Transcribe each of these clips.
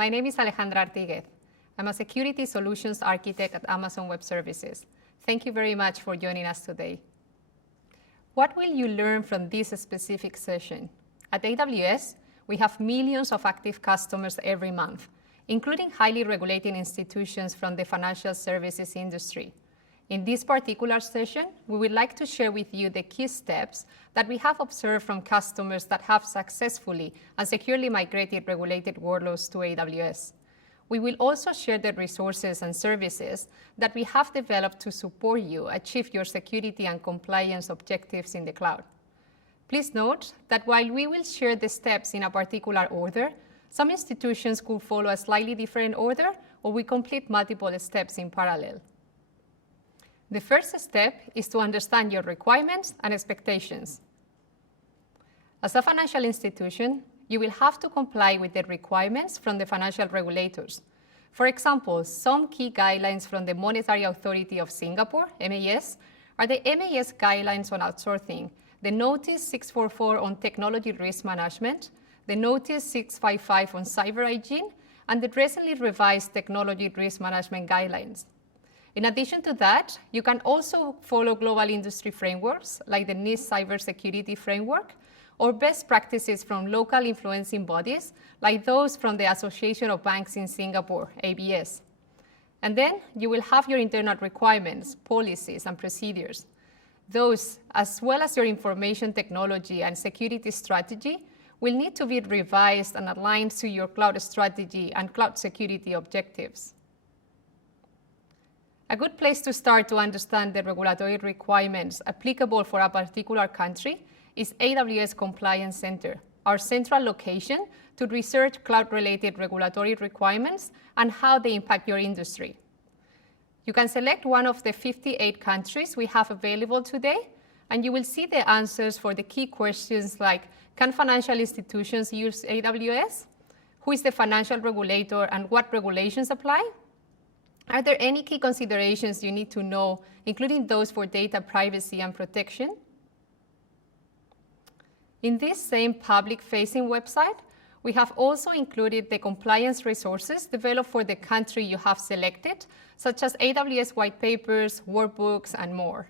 My name is Alejandra Artiguez. I'm a Security Solutions Architect at Amazon Web Services. Thank you very much for joining us today. What will you learn from this specific session? At AWS, we have millions of active customers every month, including highly regulated institutions from the financial services industry. In this particular session, we would like to share with you the key steps that we have observed from customers that have successfully and securely migrated regulated workloads to AWS. We will also share the resources and services that we have developed to support you achieve your security and compliance objectives in the cloud. Please note that while we will share the steps in a particular order, some institutions could follow a slightly different order, or we complete multiple steps in parallel. The first step is to understand your requirements and expectations. As a financial institution, you will have to comply with the requirements from the financial regulators. For example, some key guidelines from the Monetary Authority of Singapore, MAS, are the MAS guidelines on outsourcing, the Notice 644 on technology risk management, the Notice 655 on cyber hygiene, and the recently revised technology risk management guidelines. In addition to that, you can also follow global industry frameworks like the NIST Cybersecurity Framework or best practices from local influencing bodies like those from the Association of Banks in Singapore, ABS. And then you will have your internal requirements, policies, and procedures. Those, as well as your information technology and security strategy, will need to be revised and aligned to your cloud strategy and cloud security objectives. A good place to start to understand the regulatory requirements applicable for a particular country is AWS Compliance Center, our central location to research cloud-related regulatory requirements and how they impact your industry. You can select one of the 58 countries we have available today, and you will see the answers for the key questions like, can financial institutions use AWS? Who is the financial regulator and what regulations apply? Are there any key considerations you need to know, including those for data privacy and protection? In this same public-facing website, we have also included the compliance resources developed for the country you have selected, such as AWS white papers, workbooks, and more.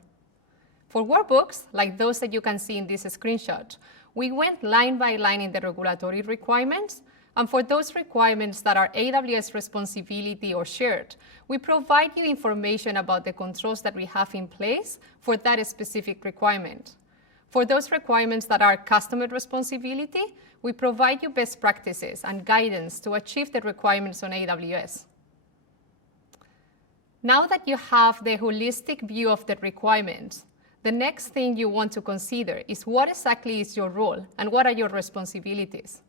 For workbooks, like those that you can see in this screenshot, we went line by line in the regulatory requirements, and for those requirements that are AWS responsibility or shared, we provide you information about the controls that we have in place for that specific requirement. For those requirements that are customer responsibility, we provide you best practices and guidance to achieve the requirements on AWS. Now that you have the holistic view of the requirements, the next thing you want to consider is what exactly is your role and what are your responsibilities.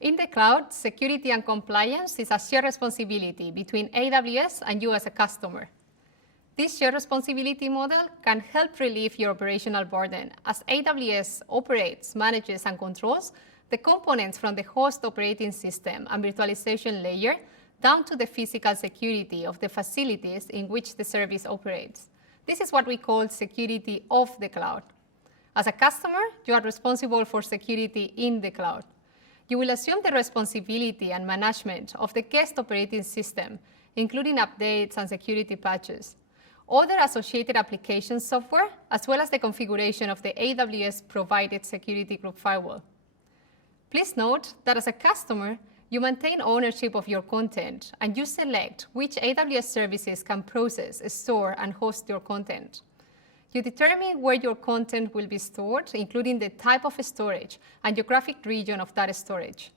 In the cloud, security and compliance is a shared responsibility between AWS and you as a customer. This shared responsibility model can help relieve your operational burden as AWS operates, manages, and controls the components from the host operating system and virtualization layer down to the physical security of the facilities in which the service operates. This is what we call security of the cloud. As a customer, you are responsible for security in the cloud. You will assume the responsibility and management of the guest operating system, including updates and security patches, other associated application software, as well as the configuration of the AWS-provided security group firewall. Please note that as a customer, you maintain ownership of your content, and you select which AWS services can process, store, and host your content. You determine where your content will be stored, including the type of storage and geographic region of that storage.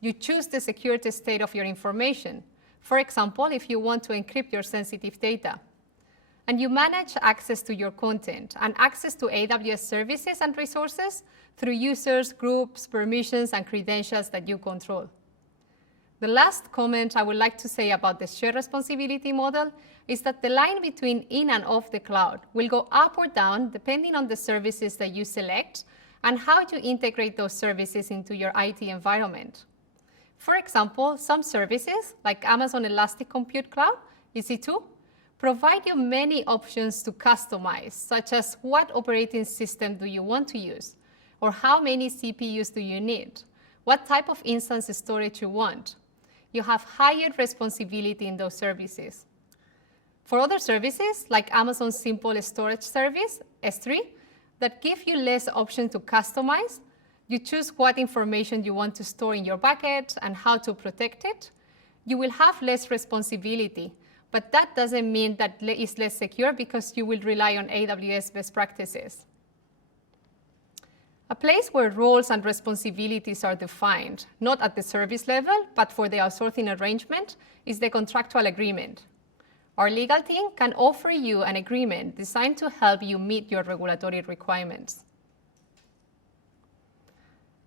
You choose the security state of your information, for example, if you want to encrypt your sensitive data. And you manage access to your content and access to AWS services and resources through users, groups, permissions, and credentials that you control. The last comment I would like to say about the shared responsibility model is that the line between in and off the cloud will go up or down depending on the services that you select and how you integrate those services into your IT environment. For example, some services, like Amazon Elastic Compute Cloud, EC2, provide you many options to customize, such as what operating system do you want to use, or how many CPUs do you need, what type of instance storage you want. You have higher responsibility in those services. For other services, like Amazon's Simple Storage Service, S3, that give you less option to customize, you choose what information you want to store in your bucket and how to protect it, you will have less responsibility. But that doesn't mean that it's less secure because you will rely on AWS best practices. A place where roles and responsibilities are defined, not at the service level, but for the outsourcing arrangement, is the contractual agreement. Our legal team can offer you an agreement designed to help you meet your regulatory requirements.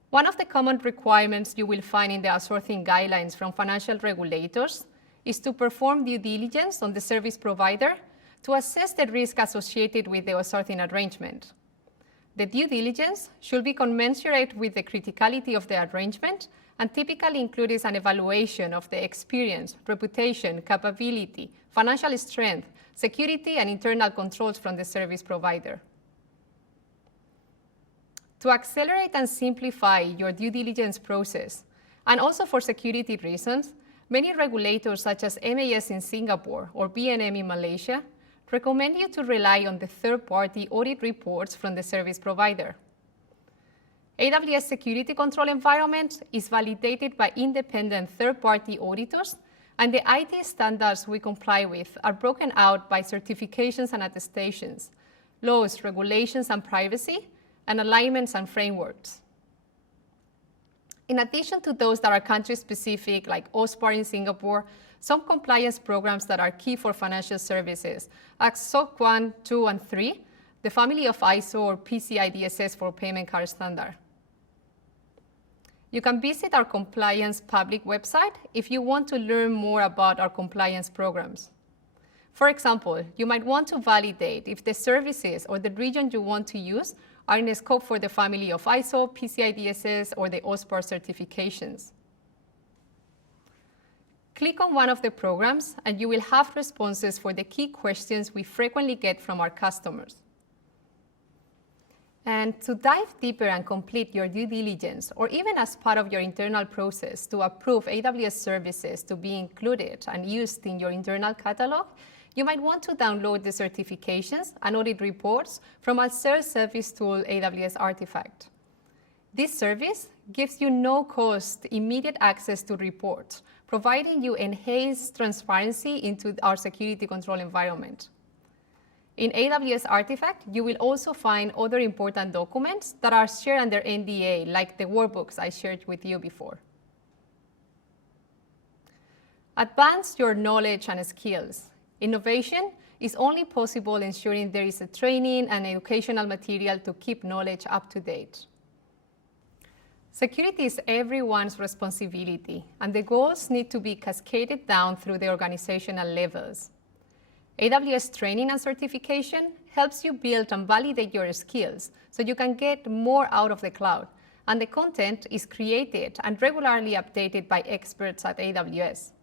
One of the common requirements you will find in the outsourcing guidelines from financial regulators is to perform due diligence on the service provider to assess the risk associated with the outsourcing arrangement. The due diligence should be commensurate with the criticality of the arrangement and typically includes an evaluation of the experience, reputation, capability, financial strength, security, and internal controls from the service provider. To accelerate and simplify your due diligence process, and also for security reasons, many regulators such as MAS in Singapore or BNM in Malaysia recommend you to rely on the third-party audit reports from the service provider. AWS Security Control Environment is validated by independent third-party auditors, and the IT standards we comply with are broken out by certifications and attestations, laws, regulations, and privacy, and alignments and frameworks. In addition to those that are country-specific, like OSPAR in Singapore, some compliance programs that are key for financial services are SOC 1, 2, and 3, the family of ISO or PCI DSS for payment card standard. You can visit our compliance public website if you want to learn more about our compliance programs. For example, you might want to validate if the services or the region you want to use are in the scope for the family of ISO, PCI DSS, or the OSPAR certifications. Click on one of the programs and you will have responses for the key questions we frequently get from our customers. And to dive deeper and complete your due diligence, or even as part of your internal process to approve AWS services to be included and used in your internal catalog, you might want to download the certifications and audit reports from our self-service tool, AWS Artifact. This service gives you no-cost, immediate access to reports, providing you enhanced transparency into our security control environment. In AWS Artifact, you will also find other important documents that are shared under NDA, like the workbooks I shared with you before. Advance your knowledge and skills. Innovation is only possible ensuring there is a training and educational material to keep knowledge up to date. Security is everyone's responsibility, and the goals need to be cascaded down through the organizational levels. AWS training and certification helps you build and validate your skills so you can get more out of the cloud, and the content is created and regularly updated by experts at AWS.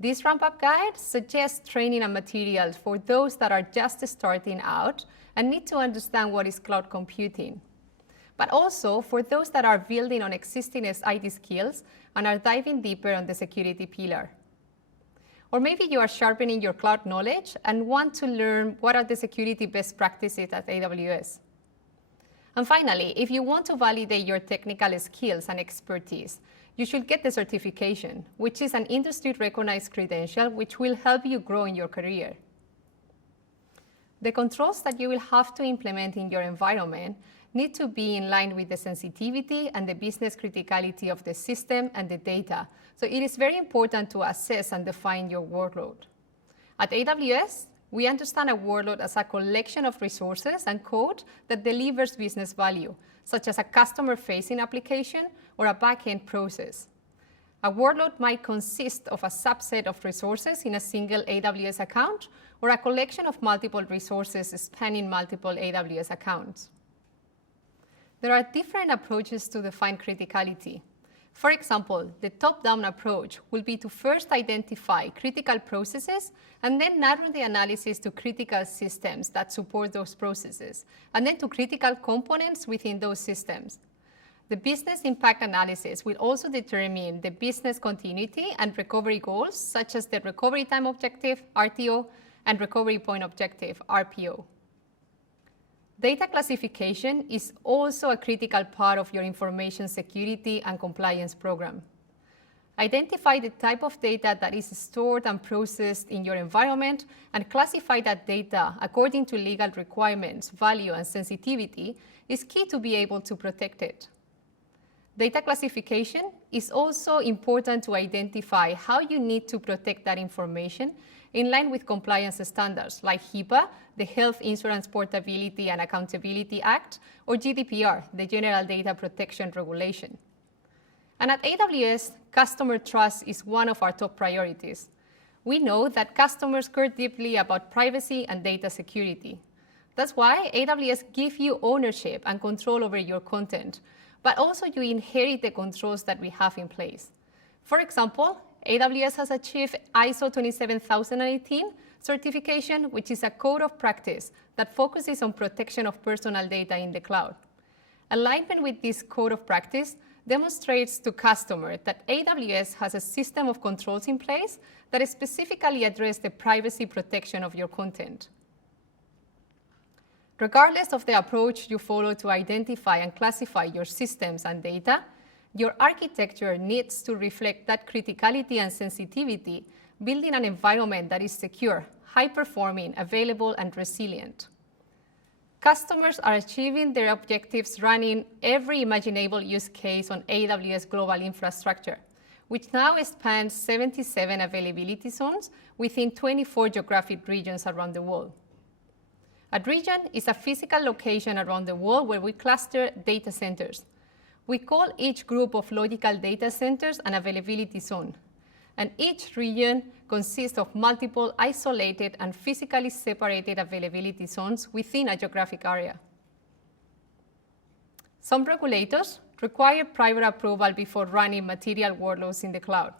This ramp-up guide suggests training and materials for those that are just starting out and need to understand what is cloud computing, but also for those that are building on existing IT skills and are diving deeper on the security pillar. Or maybe you are sharpening your cloud knowledge and want to learn what are the security best practices at AWS. And finally, if you want to validate your technical skills and expertise, you should get the certification, which is an industry-recognized credential which will help you grow in your career. The controls that you will have to implement in your environment need to be in line with the sensitivity and the business criticality of the system and the data. So it is very important to assess and define your workload. At AWS, we understand a workload as a collection of resources and code that delivers business value, such as a customer-facing application or a back-end process. A workload might consist of a subset of resources in a single AWS account or a collection of multiple resources spanning multiple AWS accounts. There are different approaches to define criticality. For example, the top-down approach will be to first identify critical processes and then narrow the analysis to critical systems that support those processes, and then to critical components within those systems. The business impact analysis will also determine the business continuity and recovery goals, such as the recovery time objective, RTO, and recovery point objective, RPO. Data classification is also a critical part of your information security and compliance program. Identify the type of data that is stored and processed in your environment and classify that data according to legal requirements, value, and sensitivity is key to be able to protect it. Data classification is also important to identify how you need to protect that information in line with compliance standards like HIPAA, the Health Insurance Portability and Accountability Act, or GDPR, the General Data Protection Regulation. And at AWS, customer trust is one of our top priorities. We know that customers care deeply about privacy and data security. That's why AWS gives you ownership and control over your content, but also you inherit the controls that we have in place. For example, AWS has achieved ISO 27018 certification, which is a code of practice that focuses on protection of personal data in the cloud. Alignment with this code of practice demonstrates to customers that AWS has a system of controls in place that specifically address the privacy protection of your content. Regardless of the approach you follow to identify and classify your systems and data, your architecture needs to reflect that criticality and sensitivity, building an environment that is secure, high-performing, available, and resilient. Customers are achieving their objectives running every imaginable use case on AWS Global Infrastructure, which now spans 77 availability zones within 24 geographic regions around the world. A region is a physical location around the world where we cluster data centers. We call each group of logical data centers an availability zone, and each region consists of multiple isolated and physically separated availability zones within a geographic area. Some regulators require prior approval before running material workloads in the cloud,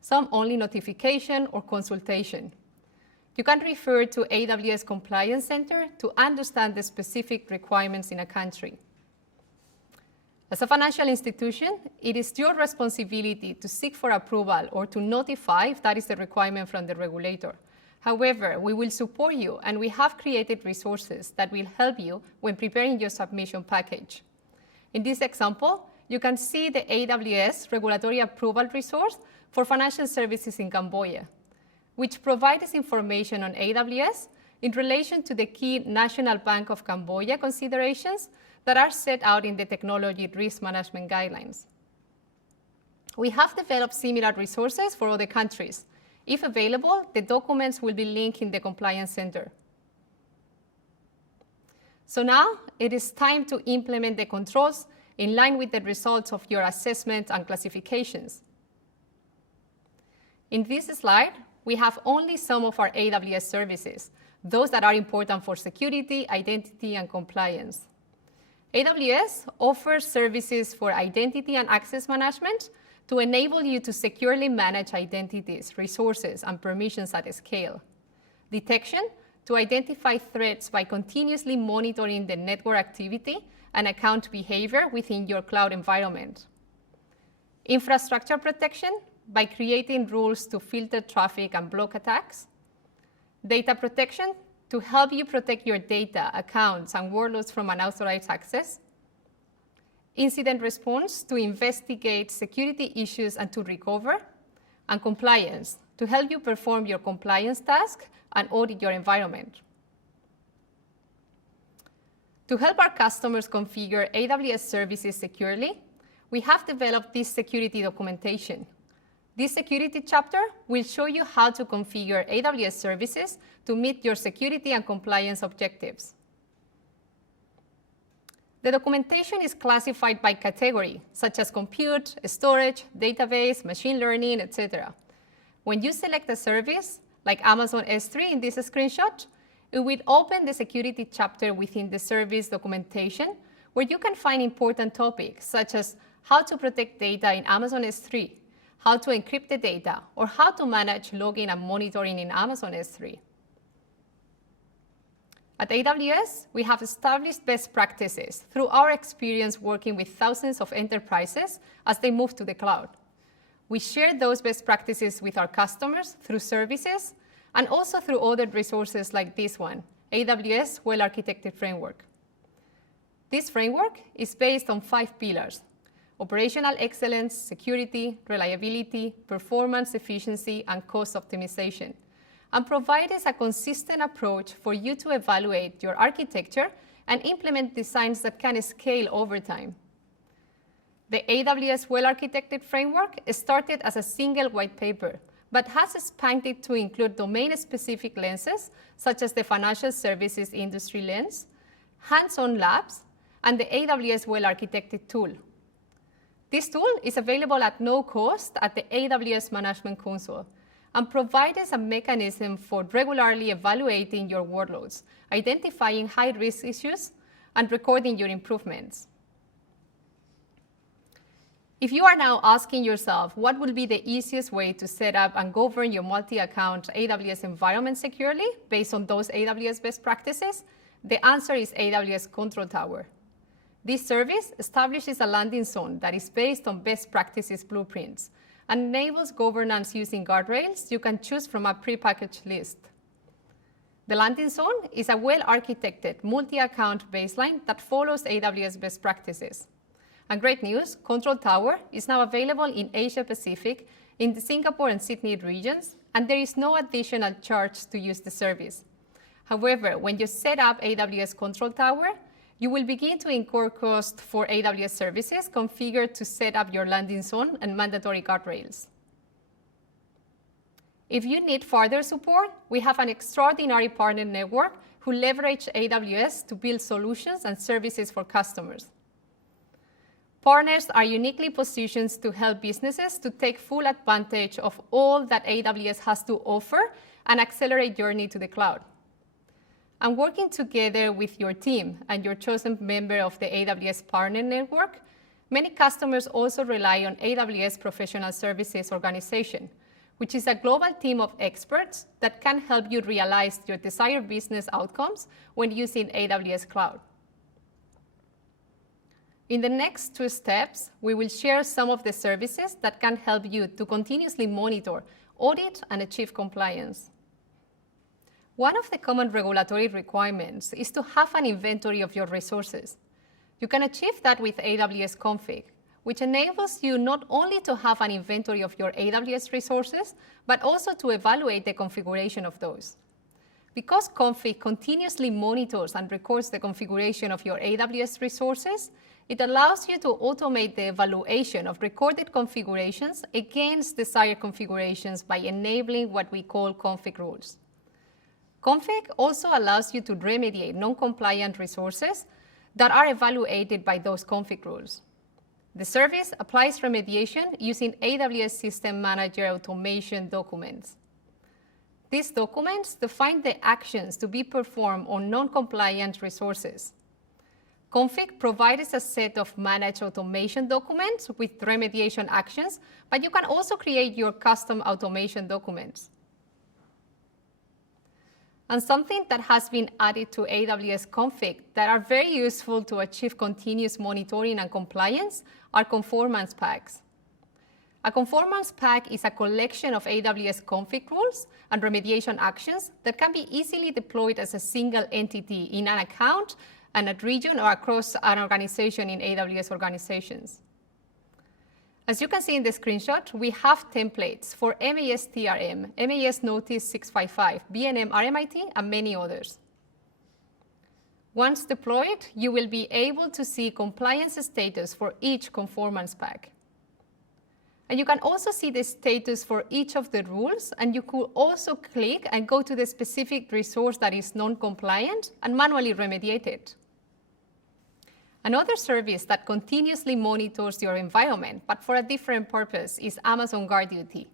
some only notification or consultation. You can refer to AWS Compliance Center to understand the specific requirements in a country. As a financial institution, it is your responsibility to seek for approval or to notify if that is the requirement from the regulator. However, we will support you, and we have created resources that will help you when preparing your submission package. In this example, you can see the AWS Regulatory Approval Resource for Financial Services in Cambodia, which provides information on AWS in relation to the key National Bank of Cambodia considerations that are set out in the Technology Risk Management Guidelines. We have developed similar resources for other countries. If available, the documents will be linked in the Compliance Center. So now it is time to implement the controls in line with the results of your assessment and classifications. In this slide, we have only some of our AWS services, those that are important for security, identity, and compliance. AWS offers services for identity and access management to enable you to securely manage identities, resources, and permissions at scale. Detection, to identify threats by continuously monitoring the network activity and account behavior within your cloud environment. Infrastructure protection, by creating rules to filter traffic and block attacks. Data protection, to help you protect your data, accounts, and workloads from unauthorized access. Incident response, to investigate security issues and to recover. And compliance, to help you perform your compliance task and audit your environment. To help our customers configure AWS services securely, we have developed this security documentation. This security chapter will show you how to configure AWS services to meet your security and compliance objectives. The documentation is classified by category, such as compute, storage, database, machine learning, etc. When you select a service, like Amazon S3 in this screenshot, it will open the security chapter within the service documentation, where you can find important topics, such as how to protect data in Amazon S3, how to encrypt the data, or how to manage logging and monitoring in Amazon S3. At AWS, we have established best practices through our experience working with thousands of enterprises as they move to the cloud. We share those best practices with our customers through services and also through other resources like this one, AWS Well-Architected Framework. This framework is based on 5 pillars: operational excellence, security, reliability, performance efficiency, and cost optimization, and provides a consistent approach for you to evaluate your architecture and implement designs that can scale over time. The AWS Well-Architected Framework started as a single white paper, but has expanded to include domain-specific lenses, such as the financial services industry lens, hands-on labs, and the AWS Well-Architected tool. This tool is available at no cost at the AWS Management Console and provides a mechanism for regularly evaluating your workloads, identifying high-risk issues, and recording your improvements. If you are now asking yourself what will be the easiest way to set up and govern your multi-account AWS environment securely based on those AWS best practices, the answer is AWS Control Tower. This service establishes a landing zone that is based on best practices blueprints and enables governance using guardrails you can choose from a prepackaged list. The landing zone is a well-architected multi-account baseline that follows AWS best practices. And great news, Control Tower is now available in Asia Pacific, in the Singapore and Sydney regions, and there is no additional charge to use the service. However, when you set up AWS Control Tower, you will begin to incur costs for AWS services configured to set up your landing zone and mandatory guardrails. If you need further support, we have an extraordinary partner network who leverage AWS to build solutions and services for customers. Partners are uniquely positioned to help businesses to take full advantage of all that AWS has to offer and accelerate journey to the cloud. And working together with your team and your chosen member of the AWS Partner Network, many customers also rely on AWS Professional Services Organization, which is a global team of experts that can help you realize your desired business outcomes when using AWS Cloud. In the next 2 steps, we will share some of the services that can help you to continuously monitor, audit, and achieve compliance. One of the common regulatory requirements is to have an inventory of your resources. You can achieve that with AWS Config, which enables you not only to have an inventory of your AWS resources, but also to evaluate the configuration of those. Because Config continuously monitors and records the configuration of your AWS resources, it allows you to automate the evaluation of recorded configurations against desired configurations by enabling what we call config rules. Config also allows you to remediate non-compliant resources that are evaluated by those config rules. The service applies remediation using AWS System Manager automation documents. These documents define the actions to be performed on non-compliant resources. Config provides a set of managed automation documents with remediation actions, but you can also create your custom automation documents. And something that has been added to AWS Config that are very useful to achieve continuous monitoring and compliance are conformance packs. A conformance pack is a collection of AWS config rules and remediation actions that can be easily deployed as a single entity in an account and a region or across an organization in AWS organizations. As you can see in the screenshot, we have templates for MAS TRM, MAS Notice 655, BNM RMIT, and many others. Once deployed, you will be able to see compliance status for each conformance pack. And you can also see the status for each of the rules, and you could also click and go to the specific resource that is non-compliant and manually remediate it. Another service that continuously monitors your environment, but for a different purpose, is Amazon GuardDuty.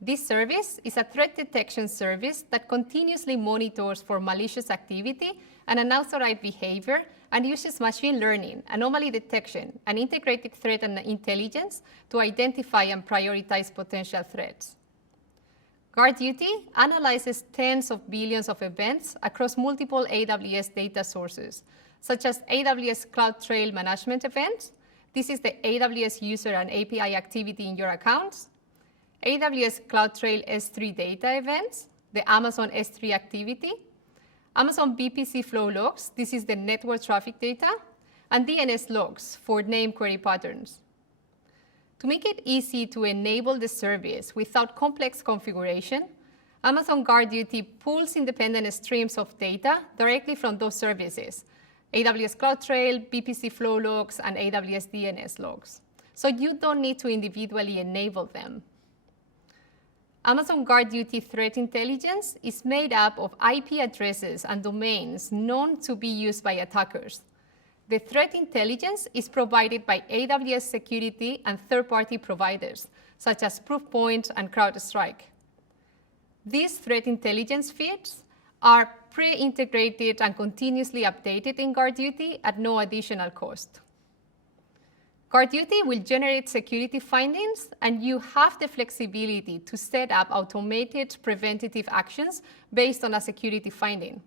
This service is a threat detection service that continuously monitors for malicious activity and unauthorized behavior and uses machine learning, anomaly detection, and integrated threat and intelligence to identify and prioritize potential threats. GuardDuty analyzes tens of billions of events across multiple AWS data sources, such as AWS CloudTrail management events. This is the AWS user and API activity in your accounts. AWS CloudTrail S3 data events, the Amazon S3 activity. Amazon VPC flow logs, this is the network traffic data. And DNS logs for name query patterns. To make it easy to enable the service without complex configuration, Amazon GuardDuty pulls independent streams of data directly from those services, AWS CloudTrail, VPC flow logs, and AWS DNS logs. So you don't need to individually enable them. Amazon GuardDuty Threat Intelligence is made up of IP addresses and domains known to be used by attackers. The threat intelligence is provided by AWS security and third-party providers, such as Proofpoint and CrowdStrike. These threat intelligence feeds are pre-integrated and continuously updated in GuardDuty at no additional cost. GuardDuty will generate security findings, and you have the flexibility to set up automated preventative actions based on a security finding.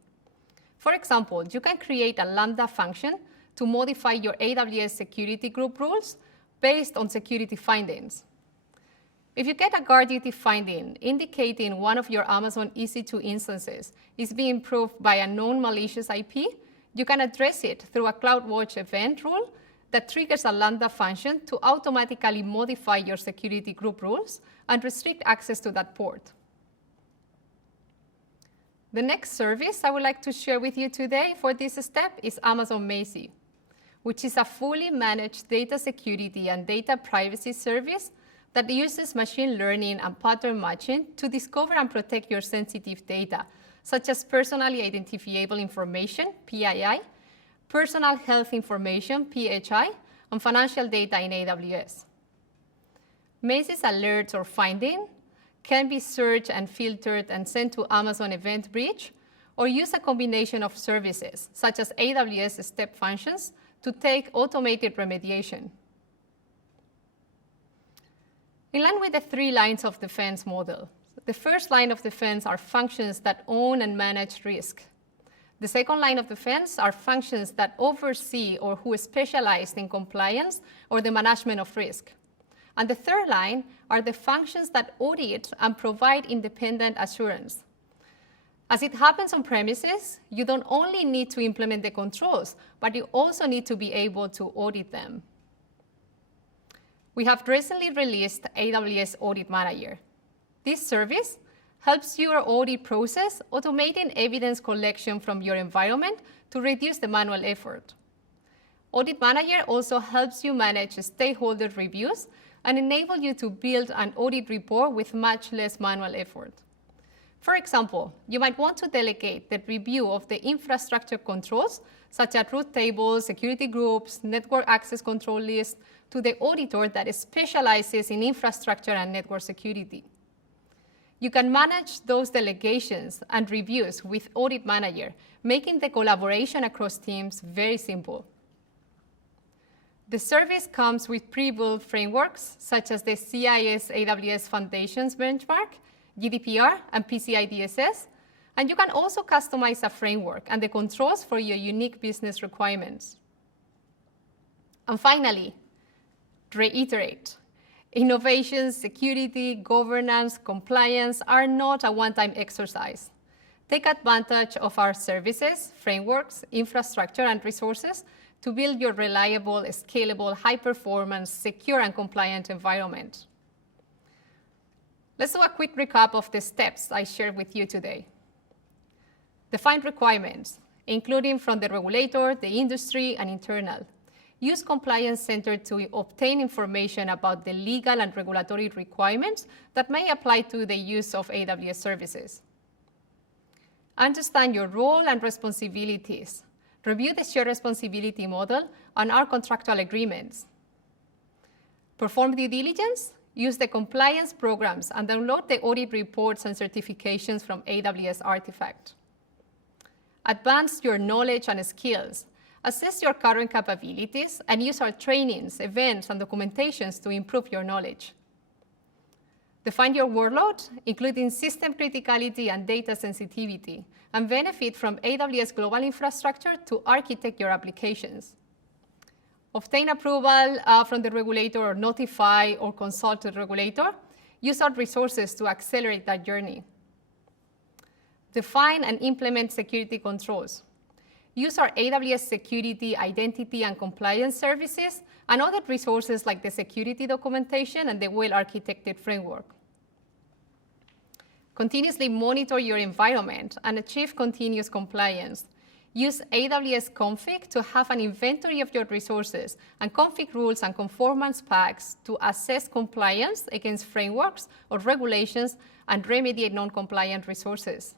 For example, you can create a Lambda function to modify your AWS security group rules based on security findings. If you get a GuardDuty finding indicating one of your Amazon EC2 instances is being proved by a known malicious IP, you can address it through a CloudWatch event rule that triggers a Lambda function to automatically modify your security group rules and restrict access to that port. The next service I would like to share with you today for this step is Amazon Macie, which is a fully managed data security and data privacy service that uses machine learning and pattern matching to discover and protect your sensitive data, such as personally identifiable information, PII, personal health information, PHI, and financial data in AWS. Macie's alerts or finding can be searched and filtered and sent to Amazon Event Bridge, or use a combination of services, such as AWS step functions, to take automated remediation. In line with the 3 lines of defense model, the first line of defense are functions that own and manage risk. The second line of defense are functions that oversee or who specialize in compliance or the management of risk. And the third line are the functions that audit and provide independent assurance. As it happens on premises, you don't only need to implement the controls, but you also need to be able to audit them. We have recently released AWS Audit Manager. This service helps your audit process, automating evidence collection from your environment to reduce the manual effort. Audit Manager also helps you manage stakeholder reviews and enable you to build an audit report with much less manual effort. For example, you might want to delegate the review of the infrastructure controls, such as root tables, security groups, network access control lists, to the auditor that specializes in infrastructure and network security. You can manage those delegations and reviews with Audit Manager, making the collaboration across teams very simple. The service comes with pre-built frameworks, such as the CIS AWS Foundations Benchmark, GDPR, and PCI DSS, and you can also customize a framework and the controls for your unique business requirements. And finally, reiterate. Innovation, security, governance, compliance are not a one-time exercise. Take advantage of our services, frameworks, infrastructure, and resources to build your reliable, scalable, high-performance, secure, and compliant environment. Let's do a quick recap of the steps I shared with you today. Define requirements, including from the regulator, the industry, and internal. Use Compliance Center to obtain information about the legal and regulatory requirements that may apply to the use of AWS services. Understand your role and responsibilities. Review the Shared Responsibility Model and our contractual agreements. Perform due diligence. Use the compliance programs and download the audit reports and certifications from AWS Artifact. Advance your knowledge and skills. Assess your current capabilities and use our trainings, events, and documentations to improve your knowledge. Define your workload, including system criticality and data sensitivity, and benefit from AWS global infrastructure to architect your applications. Obtain approval from the regulator or notify or consult the regulator. Use our resources to accelerate that journey. Define and implement security controls. Use our AWS security, identity, and compliance services and other resources like the security documentation and the well-architected framework. Continuously monitor your environment and achieve continuous compliance. Use AWS config to have an inventory of your resources and config rules and conformance packs to assess compliance against frameworks or regulations and remediate non-compliant resources.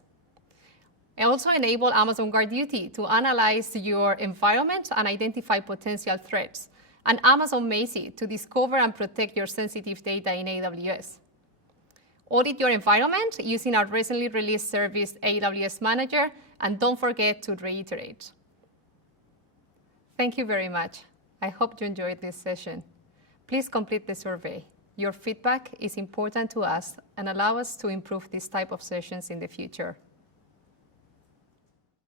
Also enable Amazon Guard Duty to analyze your environment and identify potential threats, and Amazon Macy to discover and protect your sensitive data in AWS. Audit your environment using our recently released service, AWS Manager, and don't forget to reiterate. Thank you very much. I hope you enjoyed this session. Please complete the survey. Your feedback is important to us and allow us to improve this type of sessions in the future.